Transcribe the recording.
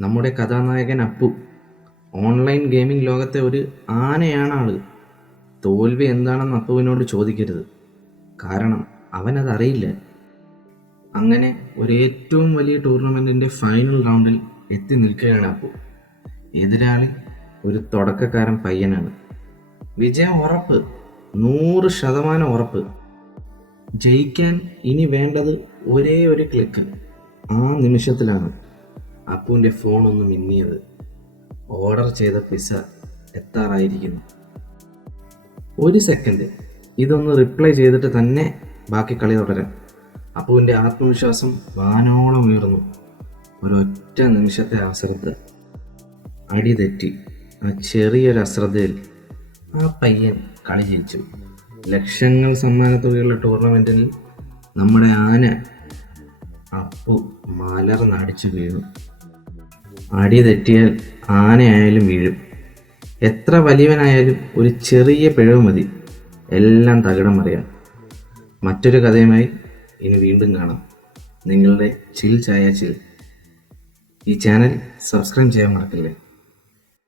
നമ്മുടെ കഥാനായകൻ Appu. Online gaming ലോകത്തെ ഒരു ആനയാണ് ആൾ തോൽവി എന്താണെന്ന് അപ്പുവിനോട് ചോദിക്കരുത്. കാരണം അവനതറിയില്ല. അങ്ങനെ ഒരു ഏറ്റവും വലിയ ടൂർണമെന്റിന്റെ ഫൈനൽ റൗണ്ടിൽ എത്തി നിൽക്കുകയാണ് അപ്പു. എതിരാളി ഒരു തുടക്കക്കാരൻ പയ്യനാണ്. വിജയം ഉറപ്പ്. നൂറ് ശതമാനം ഉറപ്പ്. ജയിക്കാൻ ഇനി വേണ്ടത് ഒരേ ഒരു ക്ലിക്ക് ആ നിമിഷത്തിലാണ്. അപ്പുവിന്റെ ഫോൺ ഒന്ന് മിന്നിയത്. ഓർഡർ ചെയ്ത പിസ്സ എത്താറായിരിക്കുന്നു. ഒരു സെക്കൻഡ്. ഇതൊന്ന് റിപ്ലൈ ചെയ്തിട്ട് തന്നെ ബാക്കി കളി തുടരാം. അപ്പുവിന്റെ ആത്മവിശ്വാസം വാനോളം ഉയർന്നു. ഒരൊറ്റ നിമിഷത്തെ അവസരത്ത് അടി തെറ്റി. ആ ചെറിയൊരു അശ്രദ്ധയിൽ ആ പയ്യൻ കളി ജയിച്ചു. ലക്ഷങ്ങൾ സമ്മാനത്തുകയുള്ള ടൂർണമെന്റിൽ നമ്മുടെ ആന അപ്പു മലർന്നടിച്ചു വീണു. അടി തെറ്റിയാൽ ആനയായാലും വീഴും. എത്ര വലിയവനായാലും ഒരു ചെറിയ പിഴവ് മതി. എല്ലാം തകിടം മറിയാം മറ്റൊരു കഥയുമായി ഇനി വീണ്ടും കാണാം. നിങ്ങളുടെ ചിൽ ചായ ചിൽ ഈ ചാനൽ സബ്സ്ക്രൈബ് ചെയ്യാൻ മറക്കില്ലേ?